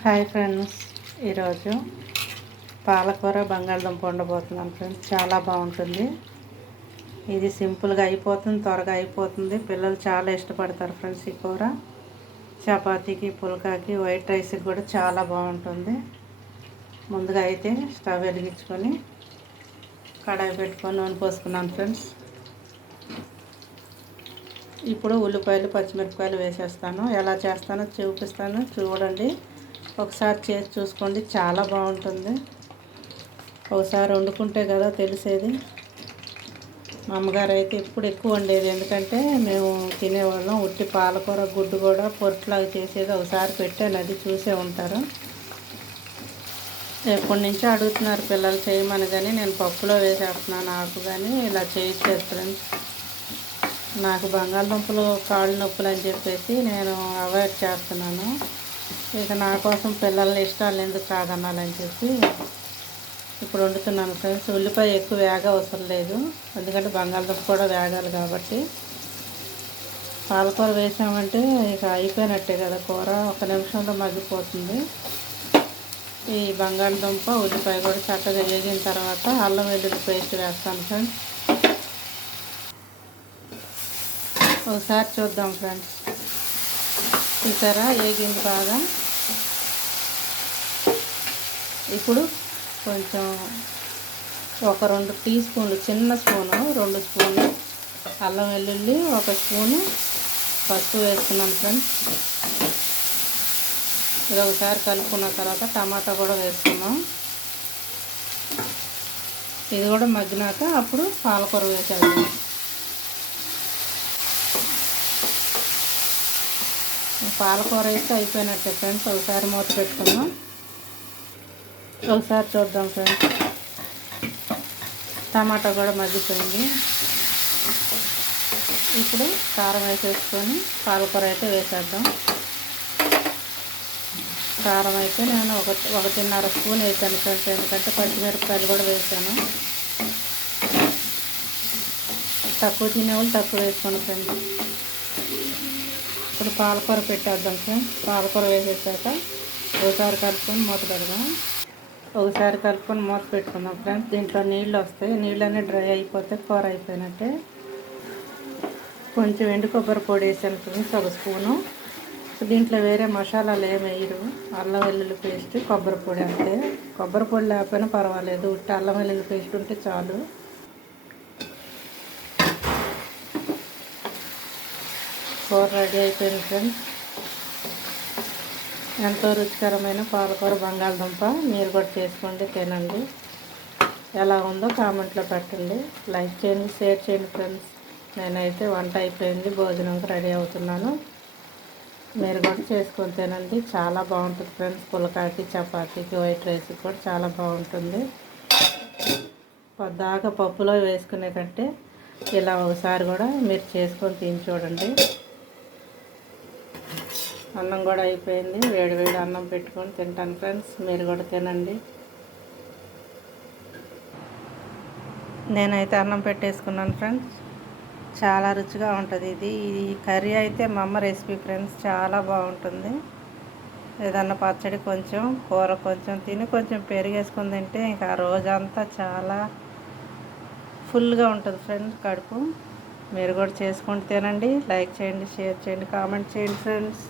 Hi friends, ఈరోజు పాలకూర బంగాళదుంప వండబోతున్నాను ఫ్రెండ్స్. చాలా బాగుంటుంది. ఇది సింపుల్గా అయిపోతుంది, త్వరగా అయిపోతుంది. పిల్లలు చాలా ఇష్టపడతారు ఫ్రెండ్స్. ఈ కూర చపాతీకి, పుల్కాకి, వైట్ రైస్కి కూడా చాలా బాగుంటుంది. ముందుగా అయితే స్టవ్ వెలిగించుకొని కడాయి పెట్టుకొని నూనె పోసుకున్నాను ఫ్రెండ్స్. ఇప్పుడు ఉల్లిపాయలు, పచ్చిమిరపకాయలు వేసేస్తాను. ఎలా చేస్తానో చూపిస్తాను, చూడండి. ఒకసారి చేసి చూసుకోండి, చాలా బాగుంటుంది. ఒకసారి వండుకుంటే కదా తెలిసేది. మా అమ్మగారు అయితే ఎప్పుడు ఎక్కువ వండేది, ఎందుకంటే మేము తినేవాళ్ళం. ఉట్టి పాలకూర గుడ్డు కూడా పొట్టులాగా చేసేది. ఒకసారి పెట్టాను, అది చూసే ఉంటారు. ఎప్పటి నుంచో అడుగుతున్నారు పిల్లలు చేయమని, కానీ నేను పప్పులో వేసేస్తున్నాను ఆకు, కానీ ఇలా చేయట్లేదు ఫ్రెండ్స్. నాకు బంగాళదుంపలు కాళ్ళు నొప్పులు అని చెప్పేసి నేను అవాయిడ్ చేస్తున్నాను. ఇక నా కోసం పిల్లల ఇష్టాలు ఎందుకు కాదనాలని చెప్పి ఇప్పుడు వండుతున్నాను ఫ్రెండ్స్. ఉల్లిపాయ ఎక్కువ వేగ అవసరం లేదు, ఎందుకంటే బంగాళదుంప కూడా వేగాలి కాబట్టి. పాలకూర వేసామంటే ఇక అయిపోయినట్టే కదా కూర, ఒక నిమిషంలో మగ్గిపోతుంది. ఈ బంగాళదుంప, ఉల్లిపాయ కూడా చక్కగా వేగిన తర్వాత అల్లం వెల్లుల్లి పేస్ట్ వేస్తాను ఫ్రెండ్స్. ఒకసారి చూద్దాం ఫ్రెండ్స్. చూసారా, వేగింది బాగా. ఇప్పుడు కొంచెం ఒక 2 టీ స్పూన్లు, చిన్న స్పూను 2 స్పూన్లు అల్లం వెల్లుల్లి, 1 స్పూను పసుపు వేసుకున్నాను ఫ్రెండ్స్. ఇది ఒకసారి కలుపుకున్న తర్వాత టమాటా కూడా వేసుకున్నాం. ఇది కూడా మగ్గినాక అప్పుడు పాలకూర వేసేద్దాం. పాలకూర అయితే అయిపోయినట్టే ఫ్రెండ్స్. ఒకసారి మూత పెట్టుకుందాం. ఒకసారి చూద్దాం ఫ్రెండ్స్. టమాటా కూడా మగ్గిపోయింది. ఇప్పుడు కారం వేసేసుకొని పాలకూర అయితే వేసేద్దాం. కారం అయితే నేను 1.5 స్పూన్ వేసాను ఫ్రెండ్స్, ఎందుకంటే పచ్చిమిరపకాయలు కూడా వేసాను. తక్కువ తినేవాళ్ళు తక్కువ వేసుకోండి ఫ్రెండ్స్. ఇప్పుడు పాలకూర పెట్టేద్దాం ఫ్రెండ్స్. పాలకూర వేసేసాక ఒకసారి కలుపుకొని మూత పెడదాం. ఒకసారి కలుపుకొని మూత పెట్టుకుందాం ఫ్రెండ్స్. దీంట్లో నీళ్ళు వస్తాయి, నీళ్ళన్నీ డ్రై అయిపోతే కూర అయిపోయినట్టే. కొంచెం ఎండు కొబ్బరి పొడి వేసాను ఫ్రెండ్స్, 1 స్పూను. దీంట్లో వేరే మసాలాలు ఏమి వేయరు. అల్లం వెల్లుల్లి పేస్ట్, కొబ్బరి పొడి అంతే. కొబ్బరి పొడి లేకపోయినా పర్వాలేదు, ఉట్టి అల్లం వెల్లుల్లి పేస్ట్ ఉంటే చాలు. కూర రెడీ అయిపోయింది ఫ్రెండ్స్. ఎంతో రుచికరమైన పాలకూర బంగాళదుంప. మీరు కూడా చేసుకోండి, తినండి. ఎలా ఉందో కామెంట్లో పెట్టండి, లైక్ చేయండి, షేర్ చేయండి ఫ్రెండ్స్. నేనైతే వంట అయిపోయింది, భోజనంకి రెడీ అవుతున్నాను. మీరు కూడా చేసుకొని తినండి, చాలా బాగుంటుంది ఫ్రెండ్స్. పుల్కాకి, చపాతీకి, వైట్ రైస్కి కూడా చాలా బాగుంటుంది. పొద్దాక పప్పులో వేసుకునే కంటే ఇలా ఒకసారి కూడా మీరు చేసుకొని తిని చూడండి. అన్నం కూడా అయిపోయింది, వేడి వేడి అన్నం పెట్టుకొని తింటాను ఫ్రెండ్స్. మీరు కూడా తినండి. నేనైతే అన్నం పెట్టేసుకున్నాను ఫ్రెండ్స్. చాలా రుచిగా ఉంటుంది. ఈ కర్రీ అయితే మా అమ్మ రెసిపీ ఫ్రెండ్స్, చాలా బాగుంటుంది. ఏదన్నా పచ్చడి కొంచెం, కూర కొంచెం తిని కొంచెం పెరిగేసుకొని తింటే ఇంకా రోజంతా చాలా ఫుల్గా ఉంటుంది ఫ్రెండ్స్ కడుపు. మీరు కూడా చేసుకొని తినండి, లైక్ చేయండి, షేర్ చేయండి, కామెంట్ చేయండి ఫ్రెండ్స్.